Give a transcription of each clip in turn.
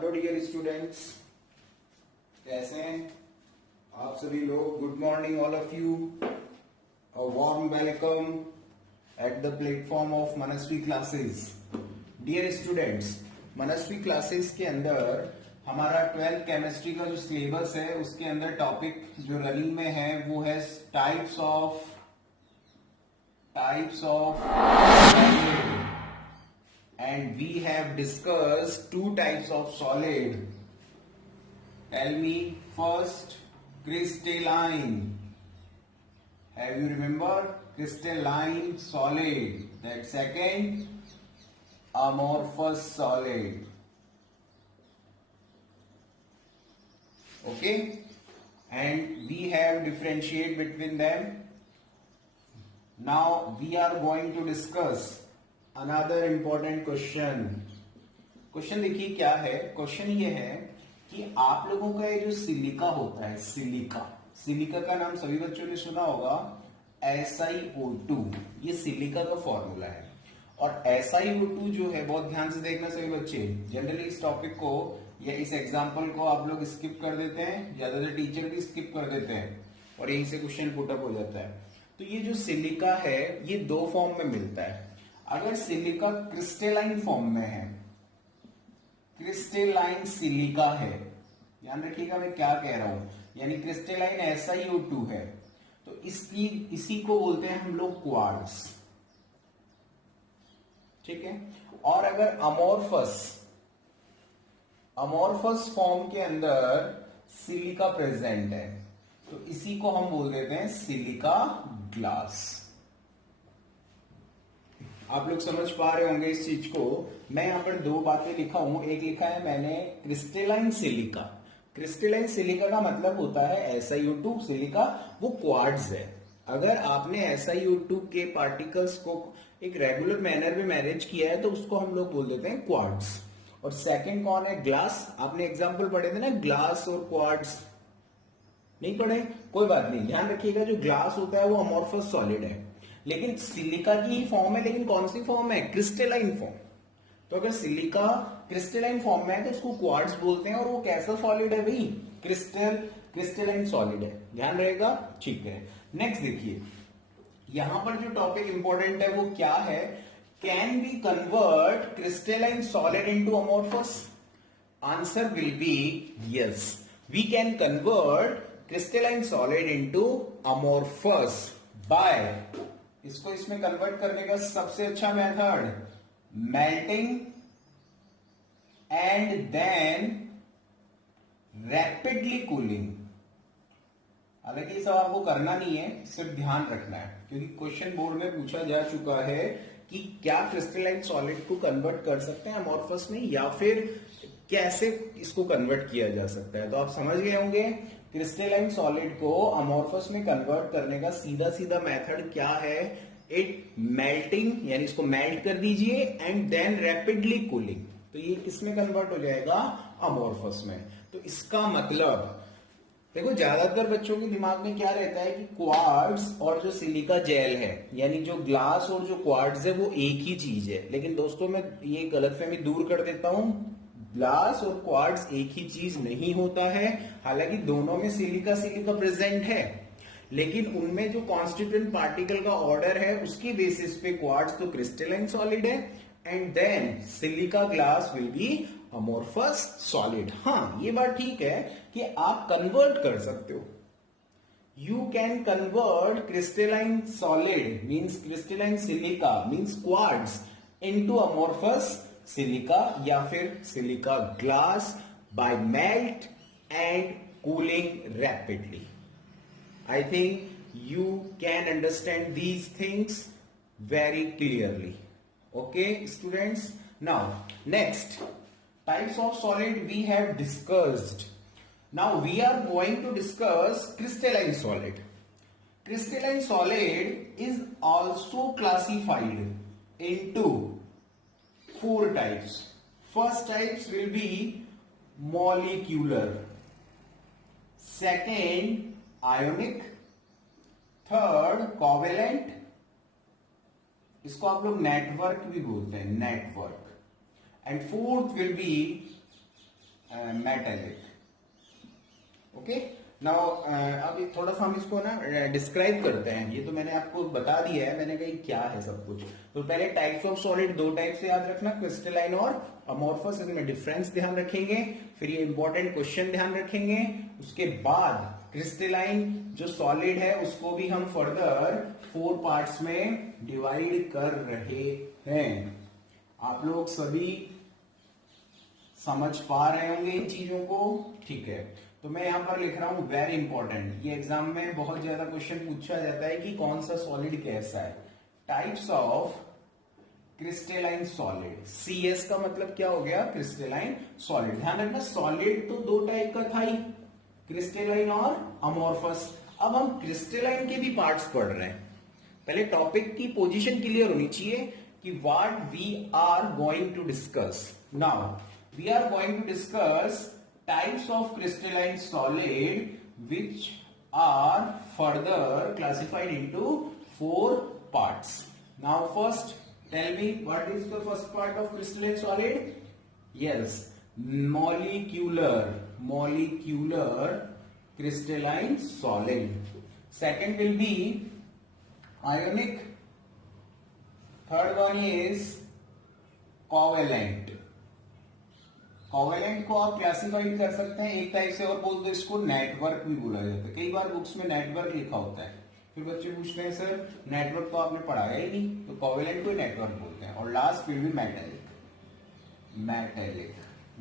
Hello dear students, कैसे हैं आप सभी लोग। Good morning all of you. A warm welcome at the platform of Manasvi classes. Dear students, Manasvi classes के अंदर हमारा 12th केमिस्ट्री का जो सिलेबस है उसके अंदर टॉपिक जो रनिंग में है वो है types of and we have discussed two types of solid. Tell me first, crystalline. Have you remember crystalline solid? That second, amorphous solid. Okay, and we have differentiate between them. Now we are going to discuss another important question देखिए क्या है। Question ये है कि आप लोगों का ये जो सिलिका होता है, सिलिका का नाम सभी बच्चों ने सुना होगा, SiO2। ये सिलिका का फॉर्मूला है। और SiO2 जो है, बहुत ध्यान से देखना सभी बच्चे, जनरली इस टॉपिक को या इस एग्जाम्पल को आप लोग स्किप कर देते हैं, ज्यादातर टीचर भी स्किप कर देते हैं और यहीं से क्वेश्चन पुटअप हो जाता है। तो ये जो सिलिका है ये दो फॉर्म में मिलता है। अगर सिलिका क्रिस्टलाइन फॉर्म में है, क्रिस्टलाइन सिलिका है, ध्यान रखिएगा मैं क्या कह रहा हूं, यानी क्रिस्टलाइन SiO2 है, तो इसी को बोलते हैं हम लोग क्वार्ट्ज। ठीक है। और अगर अमोर्फस फॉर्म के अंदर सिलिका प्रेजेंट है तो इसी को हम बोल देते हैं सिलिका ग्लास। आप लोग समझ पा रहे होंगे इस चीज को। मैं यहां पर दो बातें लिखा हूं। एक लिखा है मैंने क्रिस्टलाइन सिलिका। क्रिस्टलाइन सिलिका का मतलब होता है SiO2, सिलिका वो क्वार्ट्ज है। अगर आपने SiO2 के पार्टिकल्स को एक रेगुलर मैनर में मैनेज किया है तो उसको हम लोग बोल देते हैं क्वार्ट्ज। और सेकंड कौन है? ग्लास। आपने एग्जाम्पल पढ़े थे ना, ग्लास और क्वार्ट्ज। नहीं पढ़े? कोई बात नहीं, ध्यान रखिएगा। जो ग्लास होता है वो अमोर्फस सॉलिड है, लेकिन सिलिका की ही फॉर्म है, लेकिन कौन सी फॉर्म है? Crystalline form. तो अगर सिलिका क्रिस्टलाइन फॉर्म में है तो उसको क्वार्ट्ज बोलते हैं। और वो कैसा सॉलिड है भाई? क्रिस्टलाइन सॉलिड है। ध्यान रहेगा, ठीक है। नेक्स्ट देखिए, यहां पर जो टॉपिक इंपॉर्टेंट है वो क्या है? Can we convert crystalline solid into amorphous? Answer will be yes, we can convert crystalline solid into amorphous by, इसको इसमें कन्वर्ट करने का सबसे अच्छा method, melting and then rapidly cooling. हालांकि ये सब आपको करना नहीं है, सिर्फ ध्यान रखना है, क्योंकि क्वेश्चन बोर्ड में पूछा जा चुका है कि क्या क्रिस्टलाइन सॉलिड को कन्वर्ट कर सकते हैं अमोर्फस में, या फिर कैसे इसको कन्वर्ट किया जा सकता है। तो आप समझ गए होंगे क्रिस्टलाइन सॉलिड को अमोर्फस में कन्वर्ट करने का सीधा मेथड क्या है? इट मेल्टिंग, यानी इसको मेल्ट कर दीजिए एंड देन रैपिडली कूलिंग, तो ये किसमें कन्वर्ट हो जाएगा? अमोर्फस में। तो इसका मतलब देखो, ज्यादातर बच्चों के दिमाग में क्या रहता है कि क्वार्ट्ज और जो सिलिका जेल है, यानी जो ग्लास और जो क्वार्ट्ज है वो एक ही चीज है। लेकिन दोस्तों मैं ये गलतफहमी दूर कर देता हूं, ग्लास और क्वार्ट्ज एक ही चीज नहीं होता है। हालांकि दोनों में सिलिका प्रेजेंट है, लेकिन उनमें जो कॉन्स्टिट्यूएंट पार्टिकल का ऑर्डर है उसकी बेसिस पे क्वार्ट्ज तो क्रिस्टलाइन सॉलिड है and then silica glass will be amorphous solid. हाँ, ये बात ठीक है कि आप कन्वर्ट कर सकते हो। You can convert crystalline solid means crystalline silica means quartz into amorphous silica या फिर silica glass by melt and cooling rapidly. I think you can understand these things very clearly. Okay, students? Now, next, types of solid we have discussed. Now, we are going to discuss crystalline solid. Crystalline solid is also classified into 4 types. First types will be molecular. Second, ionic, third covalent, इसको आप लोग network भी बोलते हैं, network, and fourth will be metallic. Okay, now अब थोड़ा सा हम इसको ना डिस्क्राइब करते हैं। ये तो मैंने आपको बता दिया है, मैंने कही क्या है सब कुछ। तो पहले टाइप्स ऑफ सॉलिड, दो टाइप से याद रखना, क्रिस्टलाइन और अमोर्फस, इसमें डिफरेंस ध्यान रखेंगे। फिर ये इंपॉर्टेंट क्वेश्चन ध्यान रखेंगे। उसके बाद क्रिस्टलाइन जो सॉलिड है उसको भी हम फर्दर 4 पार्ट्स में डिवाइड कर रहे हैं। आप लोग सभी समझ पा रहे होंगे इन चीजों को, ठीक है। तो मैं यहां पर लिख रहा हूं वेरी इंपॉर्टेंट, ये एग्जाम में बहुत ज्यादा क्वेश्चन पूछा जाता है कि कौन सा सॉलिड कैसा है। Types of crystalline solid, CS का मतलब क्या हो गया, क्रिस्टलाइन सॉलिड। ध्यान रखना सॉलिड तो दो टाइप का था ही, क्रिस्टलाइन और अमोर्फस। अब हम क्रिस्टलाइन के भी पार्ट्स पढ़ रहे हैं। पहले टॉपिक की पोजीशन क्लियर होनी चाहिए कि what we are going to discuss. Now we are going to discuss types of crystalline solid which are further classified into 4 parts. Now first tell me what is the first part of crystalline solid? Yes, molecular crystalline solid. Second will be ionic. Third one is covalent. Covalent को आप classified कर सकते हैं एक type से, और बोल दो इसको नेटवर्क भी बोला जाता है। कई बार बुक्स में नेटवर्क लिखा होता है, फिर बच्चे पूछते हैं सर नेटवर्क तो आपने पढ़ाया ही नहीं, तो कोवेलेंट को नेटवर्क बोलते हैं। और लास्ट फिर भी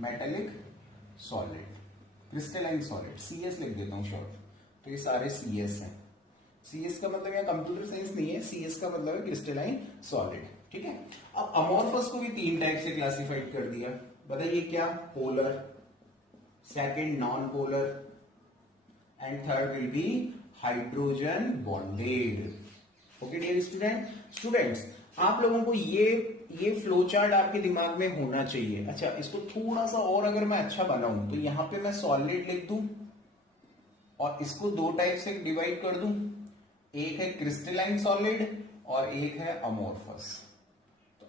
metallic solid, crystalline solid, CS लिख देता हूं शॉर्ट। तो ये सारे सीएस हैं। सीएस का मतलब यहाँ कंप्यूटर साइंस नहीं है, सीएस का मतलब है क्रिस्टलाइन सॉलिड, ठीक है। अब अमोर्फस को भी 3 टाइप से क्लासिफाइड कर दिया। बताइए क्या, polar, second non polar, and third will be hydrogen bonded. Okay dear students, आप लोगों को ये फ्लो चार्ट आपके दिमाग में होना चाहिए। अच्छा, इसको थोड़ा सा और अगर मैं अच्छा बनाऊं तो यहां पे मैं सॉलिड लिख दूं और इसको 2 टाइप से डिवाइड कर दूं। एक है क्रिस्टलाइन सॉलिड और एक है अमोर्फस।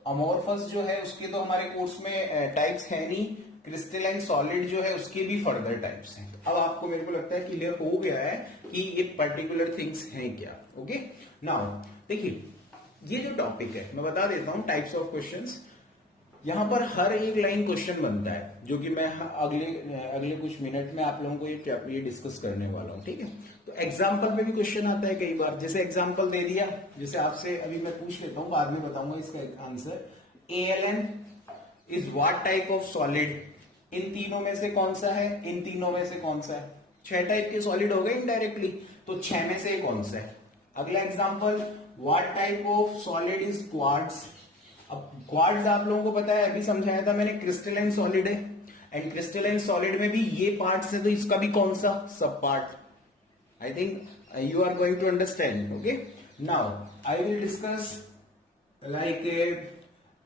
अमोर्फस जो है उसके तो हमारे कोर्स में टाइप्स है नहीं, क्रिस्टलाइन सॉलिड जो है उसके भी फर्दर टाइप्स हैं। अब आपको मेरे को लगता है क्लियर हो गया है कि ये पर्टिकुलर थिंग्स हैं क्या। ओके, नाउ देखिए ये जो टॉपिक है मैं बता देता हूं, टाइप्स ऑफ क्वेश्चंस। यहां पर हर एक लाइन क्वेश्चन बनता है, जो कि मैं अगले कुछ मिनट में आप लोगों को ये डिस्कस करने वाला हूं, ठीक है। तो एग्जाम्पल में भी क्वेश्चन आता है कई बार, जैसे एग्जाम्पल दे दिया, जैसे आपसे अभी मैं पूछ लेता हूं, बाद में बताऊंगा इसका answer. ALN is what type of solid? इन तीनों में से कौन सा है, इन तीनों में से कौन सा है? 6 टाइप के सॉलिड हो गए इनडायरेक्टली, तो 6 में से कौन सा है? अगला example, what type of solid is quartz? अब क्वार्ट्ज आप लोगों को पता है, अभी समझाया था मैंने, क्रिस्टलाइन सॉलिड है, एंड क्रिस्टलाइन सॉलिड में भी ये पार्ट्स है, तो इसका भी कौन सा, सब part. I think you are going to understand. Okay, now I will discuss like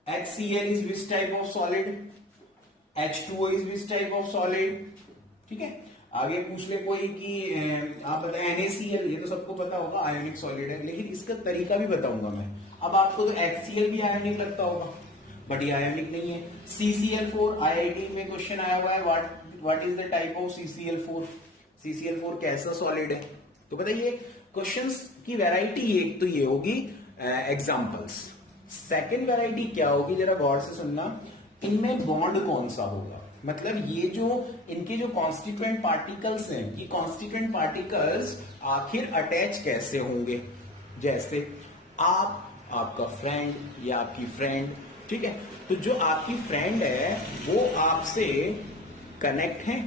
HCl is which type of solid, H2O is which type of solid, ठीक है। आगे पूछ ले कोई कि आप बताएं NaCl, ये तो सबको पता होगा आयोनिक सॉलिड है, लेकिन इसका तरीका भी बताऊंगा मैं। अब आपको तो HCl भी आयोनिक लगता होगा, बट ये आयोनिक नहीं है। CCl4 IIT में क्वेश्चन आया हुआ है, what is the type of CCl4? CCl4 कैसा सॉलिड है? तो बताइए, क्वेश्चंस की वैरायटी एक तो ये होगी एग्जांपल्स। सेकंड वैरायटी क्या होगी, जरा गौर से सुनना, इनमें बॉन्ड कौन सा होगा, मतलब ये जो इनके जो कॉन्स्टिट्यूएंट पार्टिकल्स हैं, ये कॉन्स्टिट्यूएंट पार्टिकल्स आखिर अटैच कैसे होंगे। जैसे आपका फ्रेंड या आपकी फ्रेंड, ठीक है, तो जो आपकी फ्रेंड है वो आपसे कनेक्ट है,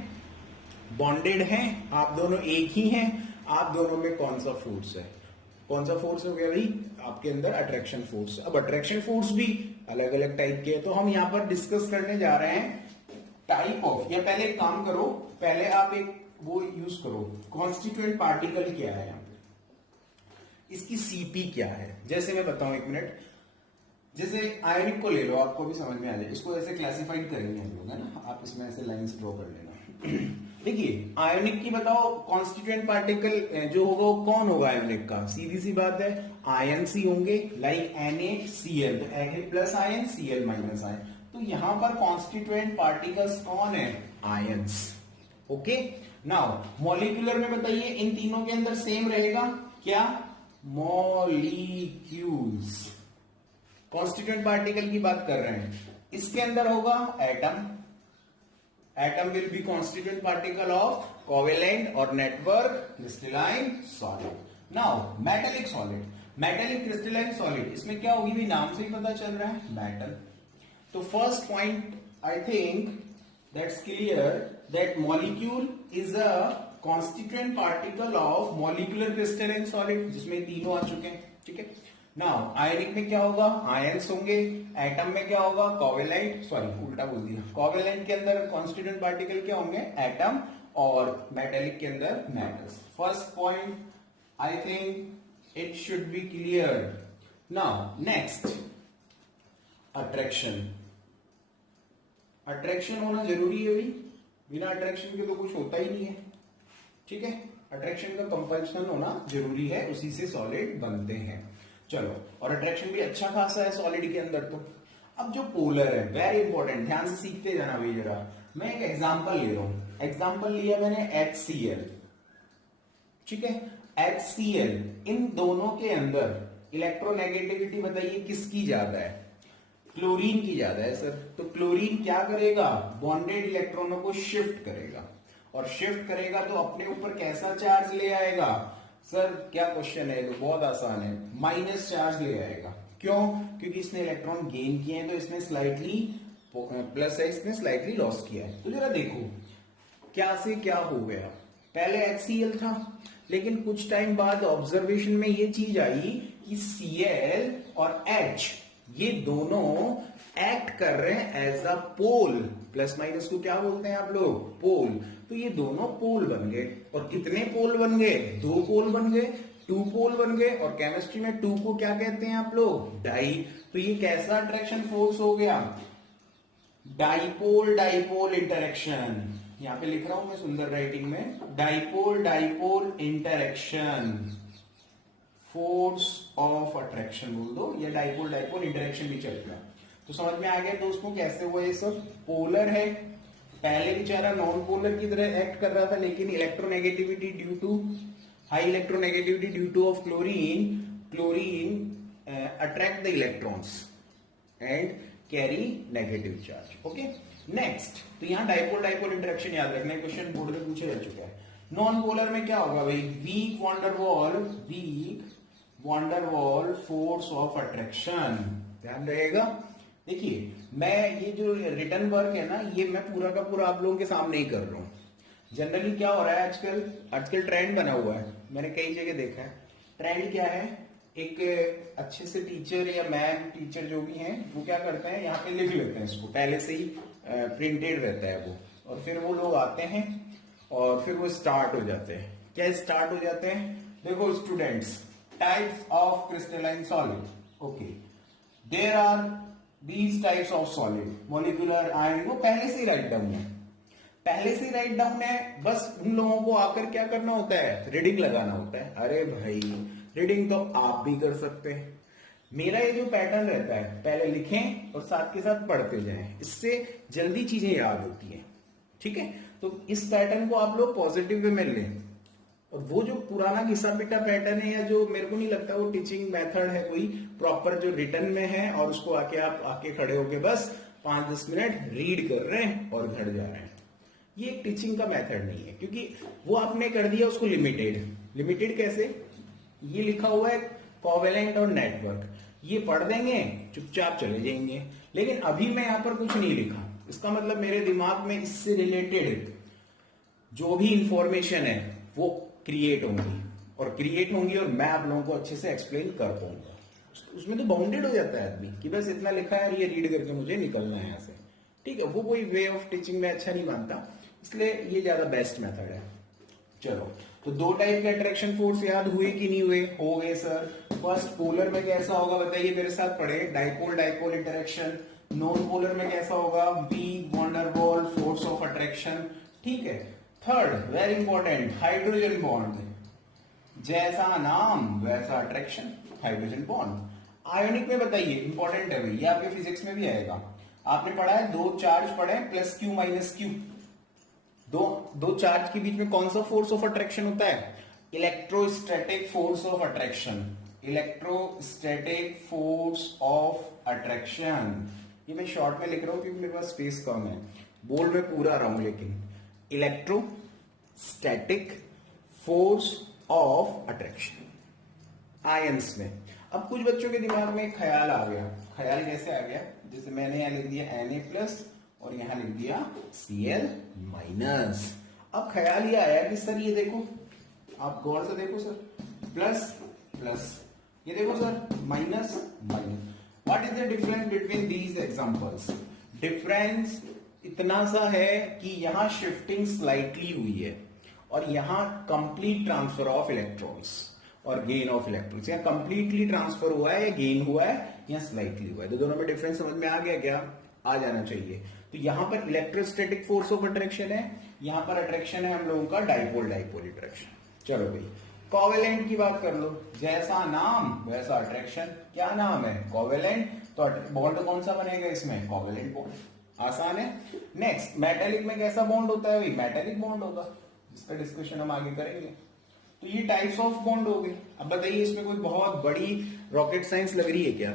बॉन्डेड है, आप दोनों एक ही हैं, आप दोनों में कौन सा फोर्स है, कौन सा फोर्स हो गया भाई, आपके अंदर अट्रैक्शन फोर्स। अब अट्रैक्शन फोर्स भी अलग अलग टाइप के हैं, तो हम यहां पर डिस्कस करने जा रहे हैं टाइप ऑफ, या पहले एक काम करो, पहले आप एक वो यूज करो, कॉन्स्टिट्यूएंट पार्टिकल क्या है यहां पे, इसकी सीपी क्या है। जैसे मैं बताऊं, एक मिनट, जैसे आयोनिक को ले लो, आपको भी समझ में आ जाए, इसको ऐसे क्लासिफाइड करेंगे हम लोग, है ना, आप इसमें ऐसे लाइंस ड्रॉ कर लेना। देखिए आयोनिक की बताओ, कॉन्स्टिट्यूएंट पार्टिकल जो होगा वो कौन होगा आयोनिक का, सीधी सी बात है आयन सी होंगे, लाइक NaCl, तो Na plus ion, Cl minus ion. तो तो यहां पर कॉन्स्टिट्यूएंट पार्टिकल्स कौन है? आयंस। ओके, नाउ मॉलिक्यूलर में बताइए इन तीनों के अंदर सेम रहेगा क्या? मॉलिक्यूल्स। कॉन्स्टिट्यूएंट पार्टिकल की बात कर रहे हैं, इसके अंदर होगा atom. Atom will be constituent particle of covalent और network crystalline solid. Now metallic solid, metallic crystalline solid, इसमें क्या होगी? भी नाम से ही पता चल रहा है, मेटल। तो first point I think that's clear that molecule is a constituent particle of molecular crystalline solid, जिसमें तीनों आ चुके हैं। ठीक है, नाउ आयनिक में क्या होगा? आयंस होंगे। एटम में क्या होगा? कोवेलेंट, सॉरी उल्टा बोल दिया, कोवेलेंट के अंदर कॉन्स्टिट्यूएंट पार्टिकल क्या होंगे? एटम, और मेटेलिक के अंदर metals. First point I think it should be clear. Now next, attraction. Attraction होना जरूरी है भाई, बिना अट्रैक्शन के तो कुछ होता ही नहीं है। ठीक है, अट्रैक्शन का कंपल्शन होना जरूरी है, उसी से सॉलिड बनते हैं। चलो, और अट्रैक्शन भी अच्छा खासा है सॉलिड के अंदर। तो अब जो पोलर है, वेरी इंपॉर्टेंट, ध्यान से सीखते जाना भाई जरा। मैं एक एग्जांपल ले रहा हूं, एग्जांपल लिया मैंने HCl। ठीक है, HCl, इन दोनों के अंदर इलेक्ट्रोनेगेटिविटी बताइए किसकी ज्यादा है? क्लोरीन की ज्यादा है सर। तो क्लोरीन क्या करेगा? बॉन्डेड इलेक्ट्रॉनों को शिफ्ट करेगा, और शिफ्ट करेगा तो अपने ऊपर कैसा चार्ज ले आएगा? सर क्या क्वेश्चन है? तो बहुत आसान है, माइनस चार्ज ले आएगा। क्यों? क्योंकि इसने इलेक्ट्रॉन गेन किए हैं, तो इसने स्लाइटली प्लस है, इसने स्लाइटली लॉस किया है। तो जरा देखो क्या से क्या हो गया। पहले HCl था, लेकिन कुछ टाइम बाद ऑब्जर्वेशन में ये चीज आई कि Cl और H ये दोनों एक्ट कर रहे हैं as a pole. Plus minus को क्या बोलते हैं आप लोग? पोल। तो ये दोनों पोल बन गए, और कितने पोल बन गए? 2 पोल बन गए, 2 पोल बन गए। और केमिस्ट्री में 2 को क्या कहते हैं आप लोग? डाई। तो ये कैसा अट्रैक्शन फोर्स हो गया? Dipole dipole interaction. यहां पे लिख रहा हूं मैं सुंदर राइटिंग में, dipole dipole interaction, force of attraction बोल दो, या डाइपोल डाइपोल इंटरेक्शन भी चल गया। तो समझ में आ गया दोस्तों कैसे हुआ ये सब? पोलर है, पहले बेचारा नॉन पोलर की तरह एक्ट कर रहा था, लेकिन electronegativity due to high electronegativity due to of chlorine attract the electrons and carry negative charge. Okay, next, तो यहां डाइपोल डाइपोल इंटरेक्शन याद रखना है, क्वेश्चन बोर्ड में पूछा जा चुका है। नॉन पोलर में क्या होगा भाई? Weak van der Waals force of attraction. ध्यान रहेगा। देखिए, मैं ये जो रिटर्न वर्क है ना, ये मैं पूरा का पूरा आप लोगों के सामने ही कर रहा हूं। जनरली क्या हो रहा है आजकल ट्रेंड बना हुआ है, मैंने कई जगह देखा है। ट्रेंड क्या है? एक अच्छे से टीचर या मैम टीचर जो भी हैं, वो क्या करते हैं, यहाँ पे लिख लेते हैं इसको, पहले से ही प्रिंटेड रहता है वो, और फिर वो लोग आते हैं और फिर वो स्टार्ट हो जाते हैं। क्या स्टार्ट हो जाते हैं? देखो students, types of crystalline solid. Okay, there are these types of solid, molecular ion, वो पहले से ही राइट डाउन है, पहले से राइट डाउन है। बस उन लोगों को आकर क्या करना होता है? रीडिंग लगाना होता है। अरे भाई, रीडिंग तो आप भी कर सकते हैं। मेरा ये जो पैटर्न रहता है, पहले लिखें और साथ के साथ पढ़ते जाएं, इससे जल्दी चीजें याद होती हैं। ठीक है, तो इस पैटर्न को आप लोग पॉजिटिव वे में लें, और वो जो पुराना घिसा पिटा पैटर्न है, या जो मेरे को नहीं लगता वो टीचिंग मेथड है कोई प्रॉपर जो रिटर्न में है, और उसको आप आके खड़े होके बस 5-10 मिनट रीड कर रहे हैं और घर जा रहे हैं, ये एक टीचिंग का मेथड नहीं है। क्योंकि वो आपने कर दिया उसको लिमिटेड कैसे? ये लिखा हुआ है कोवेलेंट और नेटवर्क, ये पढ़ देंगे, चुपचाप चले जाएंगे। लेकिन अभी मैं यहां पर कुछ नहीं लिखा, इसका मतलब मेरे दिमाग में इससे रिलेटेड जो भी इंफॉर्मेशन है वो क्रिएट होंगी, और मैं आप लोगों को अच्छे से एक्सप्लेन कर पाऊंगा। उसमें तो बाउंडेड हो जाता है आदमी कि बस इतना लिखा है, ये रीड करके मुझे निकलना है यहां से। ठीक है, वो कोई वे ऑफ टीचिंग में अच्छा नहीं मानता, इसलिए ये ज्यादा बेस्ट मेथड है। चलो, तो 2 टाइप के अट्रैक्शन फोर्स याद हुए कि नहीं हुए? हो गए सर। फर्स्ट, पोलर में कैसा होगा बताइए, मेरे साथ पढ़े, dipole dipole interaction. Non polar में कैसा होगा? Weak van der Waals force of attraction. ठीक है। Third, very important, hydrogen bond, जैसा नाम वैसा अट्रैक्शन, हाइड्रोजन बॉन्ड। आयोनिक में बताइए, इंपॉर्टेंट है भाई, ये आपके फिजिक्स में भी आएगा। आपने पढ़ा है दो चार्ज पढ़े हैं प्लस क्यू माइनस क्यू, दो चार्ज के बीच में कौन सा फोर्स ऑफ अट्रैक्शन होता है? Electrostatic force of attraction, electrostatic force of attraction. ये मैं शॉर्ट में लिख रहा हूं क्योंकि मेरे पास स्पेस कम है, बोल्ड में पूरा आ रहा हूं, लेकिन electrostatic force of attraction ions में। अब कुछ बच्चों के दिमाग में एक ख्याल आ गया, ख्याल कैसे आ गया? जैसे मैंने यहां लिख दिया Na+ और यहां लिख दिया Cl-। अब ख्याल ये आया कि सर ये देखो, आप गौर से देखो सर, प्लस प्लस, ये देखो sir minus minus. What is the difference between these examples? Difference इतना सा है कि यहां शिफ्टिंग स्लाइटली हुई है और यहां कंप्लीट ट्रांसफर ऑफ इलेक्ट्रॉन्स और गेन ऑफ इलेक्ट्रॉन्स। यहां कंप्लीटली ट्रांसफर हुआ है या गेन हुआ है या स्लाइटली हुआ है। तो दोनों में डिफरेंस समझ में आ गया क्या? आ जाना चाहिए। तो यहां पर इलेक्ट्रोस्टैटिक फोर्स ऑफ अट्रैक्शन है, यहां पर अट्रैक्शन है हम लोगों का डाइपोल डाइपोल अट्रैक्शन। चलो भाई, कोवेलेंट की बात कर लो, जैसा नाम वैसा अट्रैक्शन। क्या नाम है? कोवेलेंट। तो बॉन्ड कौन सा बनेगा इसमें? Covalent bond. आसान है। नेक्स्ट, मेटेलिक में कैसा बॉन्ड होता है भाई? मेटेलिक बॉन्ड होगा, जिसका डिस्कशन हम आगे करेंगे। तो ये टाइप्स ऑफ बॉन्ड हो गए। अब बताइए इसमें कोई बहुत बड़ी रॉकेट साइंस लग रही है क्या?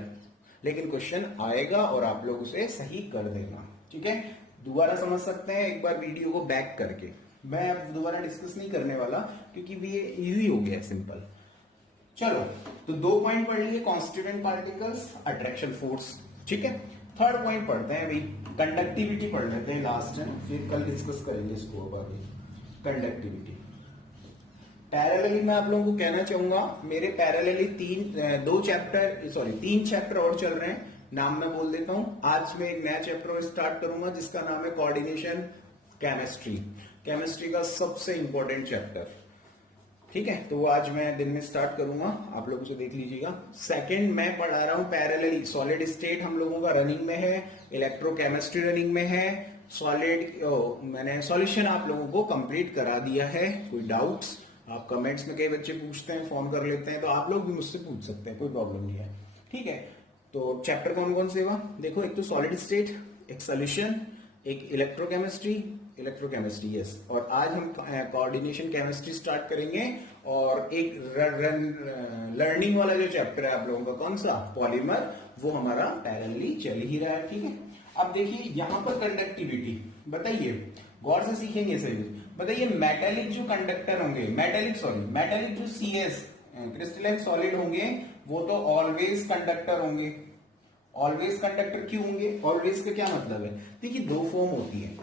लेकिन क्वेश्चन आएगा और आप लोग उसे सही कर देना, ठीक है? दोबारा समझ सकते हैं एक बार वीडियो को बैक करके। मैं अब दोबारा डिस्कस नहीं करने वाला क्योंकि ये इजी हो गया, सिंपल। चलो, तो 2 पॉइंट पढ़ लिए, कॉन्स्टिट्यूएंट पार्टिकल्स, अट्रैक्शन फोर्स, ठीक है? थर्ड पॉइंट पढ़ते हैं भाई, कंडक्टिविटी पढ़ लेते हैं लास्ट में, फिर कल डिस्कस करेंगे इसको। अब अभी कंडक्टिविटी पैरेलली मैं आप लोगों को कहना चाहूंगा, मेरे पैरेलली तीन चैप्टर और चल रहे हैं। नाम मैं बोल देता हूं। आज मैं एक नया चैप्टर स्टार्ट करूंगा जिसका नाम है कोऑर्डिनेशन केमिस्ट्री, केमिस्ट्री का सबसे इंपॉर्टेंट चैप्टर, ठीक है? तो वो आज मैं दिन में स्टार्ट करूंगा, आप लोग उसे देख लीजिएगा। सेकंड मैं पढ़ा रहा हूं पैरेलली, सॉलिड स्टेट हम लोगों का रनिंग में है, इलेक्ट्रोकेमिस्ट्री रनिंग में है, मैंने सॉल्यूशन आप लोगों को कंप्लीट करा दिया है। कोई डाउट्स आप कमेंट्स में, कई बच्चे पूछते हैं, फोन कर लेते हैं, तो आप लोग भी मुझसे पूछ सकते हैं, कोई प्रॉब्लम नहीं है, ठीक है? तो चैप्टर कौन कौन से हुआ देखो, एक तो सॉलिड स्टेट, एक सॉल्यूशन, एक इलेक्ट्रोकेमिस्ट्री यस। और आज हम कोऑर्डिनेशन केमिस्ट्री स्टार्ट करेंगे। और एक लर्निंग वाला जो चैप्टर है आप लोगों का, कौन सा? पॉलीमर, वो हमारा पैरेलली चल ही रहा है, ठीक है? अब देखिए यहां पर कंडक्टिविटी, बताइए, गौर से सीखेंगे सही। बताइए मेटेलिक जो कंडक्टर होंगे, मेटेलिक जो CS क्रिस्टलाइन सॉलिड होंगे, वो तो ऑलवेज कंडक्टर होंगे। ऑलवेज कंडक्टर क्यों होंगे? ऑलवेज का क्या मतलब है? देखिए दो फॉर्म होती है,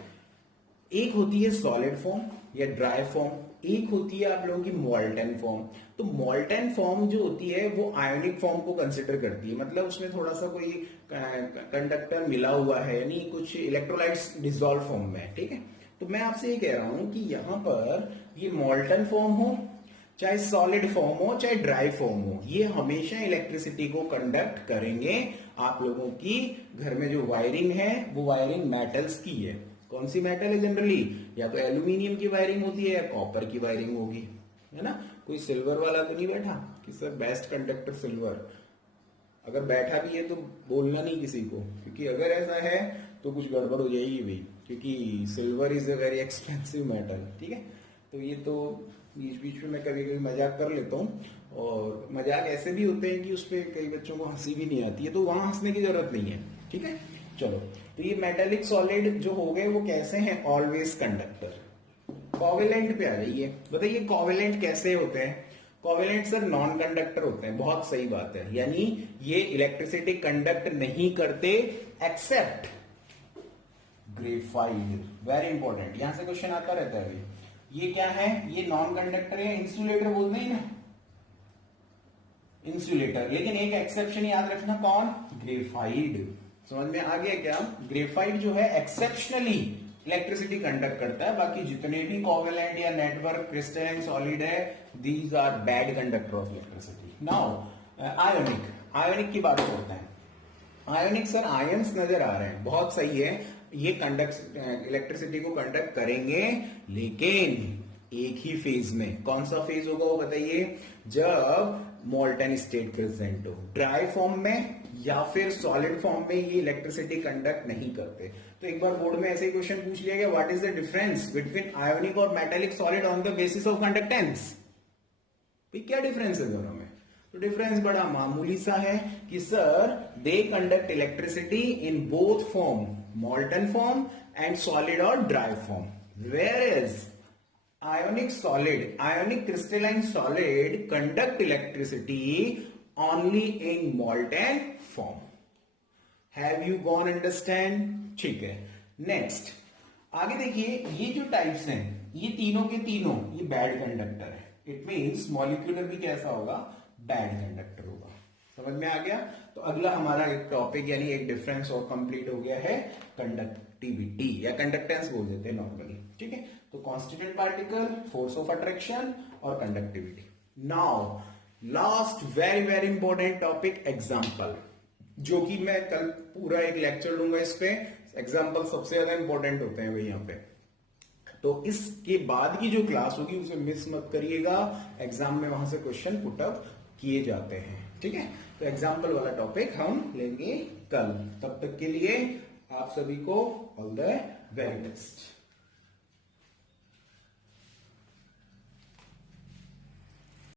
एक होती है सॉलिड फॉर्म या ड्राई फॉर्म, एक होती है आप लोगों की मोल्टेन फॉर्म। तो मोल्टेन फॉर्म जो होती है वो आयोनिक फॉर्म को कंसिडर करती है, मतलब उसमें थोड़ा सा कोई कंडक्टर मिला हुआ है, यानी कुछ इलेक्ट्रोलाइट्स डिसॉल्व फॉर्म में, ठीक है? तो मैं आपसे ये कह रहा हूं कि यहां पर ये मोल्टन फॉर्म हो, चाहे सॉलिड फॉर्म हो, चाहे ड्राई फॉर्म हो, ये हमेशा इलेक्ट्रिसिटी को कंडक्ट करेंगे। आप लोगों की घर में जो वायरिंग है वो वायरिंग मेटल्स की है। कौन सी मेटल है जनरली? या तो एल्यूमिनियम की वायरिंग होती है या कॉपर की वायरिंग होगी, है ना? कोई सिल्वर वाला तो नहीं बैठा कि सर बेस्ट कंडक्टर सिल्वर। अगर बैठा भी है तो बोलना नहीं किसी को, क्योंकि अगर ऐसा है तो कुछ गड़बड़ हो जाएगी भाई, क्योंकि silver is a very expensive metal, ठीक है? तो ये तो बीच बीच में मैं कभी कभी मजाक कर लेता हूँ, और मजाक ऐसे भी होते हैं कि उस पर कई बच्चों को हंसी भी नहीं आती है, तो वहां हंसने की जरूरत नहीं है, ठीक है? चलो, तो ये मेटेलिक सॉलिड जो हो गए वो कैसे हैं? Always conductor. कोवेलेंट पे आ जाइए, बताइए कोवेलेंट कैसे होते हैं? कोवेलेंट सर नॉन कंडक्टर होते हैं, बहुत सही बात है, यानी ये इलेक्ट्रिसिटी कंडक्ट नहीं करते एक्सेप्ट ग्रेफाइट। वेरी इंपॉर्टेंट, यहां से क्वेश्चन आता रहता है अभी। ये क्या है? ये नॉन कंडक्टर है, इंसुलेटर बोलते हैं ना, इंसुलेटर। लेकिन एक एक्सेप्शन याद रखना, कौन? ग्रेफाइट। समझ में आ गया क्या? ग्रेफाइट जो है एक्सेप्शनली इलेक्ट्रिसिटी कंडक्ट करता है, बाकी जितने भी कोवेलेंट या नेटवर्क क्रिस्टलाइन सॉलिड है, these are bad conductor of electricity. Now ionic की बात करते हैं। आयोनिक सर आयंस नजर आ रहे हैं, बहुत सही है, ये कंडक्ट इलेक्ट्रिसिटी को कंडक्ट करेंगे, लेकिन एक ही फेज में। कौन सा फेज होगा वो बताइए? जब मॉल्टन स्टेट प्रेजेंट हो, ड्राई फॉर्म में या फिर सॉलिड फॉर्म में ये इलेक्ट्रिसिटी कंडक्ट नहीं करते। तो एक बार बोर्ड में ऐसे ही क्वेश्चन पूछ लिया गया, what is the difference between ionic और metallic solid on the basis of conductance. क्या डिफरेंस है दोनों में? तो डिफरेंस बड़ा मामूली सा है कि sir they conduct electricity in both form, molten form and solid और dry form, where is ionic crystalline solid conduct electricity only in molten form. Have you gone understand? ठीक है। नेक्स्ट आगे देखिए, ये जो टाइप्स हैं ये तीनों के तीनों ये बैड कंडक्टर है। इट मीन्स मॉलिक्यूलर भी कैसा होगा? बैड कंडक्टर होगा। समझ में आ गया? तो अगला हमारा एक टॉपिक यानी एक डिफरेंस और कंप्लीट हो गया है, कंडक्टिविटी या कंडक्टेंस बोल देते हैं नॉर्मली। ठीक है, तो constituent particle, force of attraction और conductivity. Now last very very important topic example, जो कि मैं कल पूरा एक लेक्चर लूंगा इस पे। एग्जाम्पल सबसे ज्यादा इंपॉर्टेंट होते हैं भाई यहाँ पे। तो इसके बाद की जो क्लास होगी उसे मिस मत करिएगा, एग्जाम में वहां से क्वेश्चन पुटअप किए जाते हैं। ठीक है, तो एग्जाम्पल वाला टॉपिक हम लेंगे कल। तब तक के लिए आप सभी को ऑल द वेरी बेस्ट।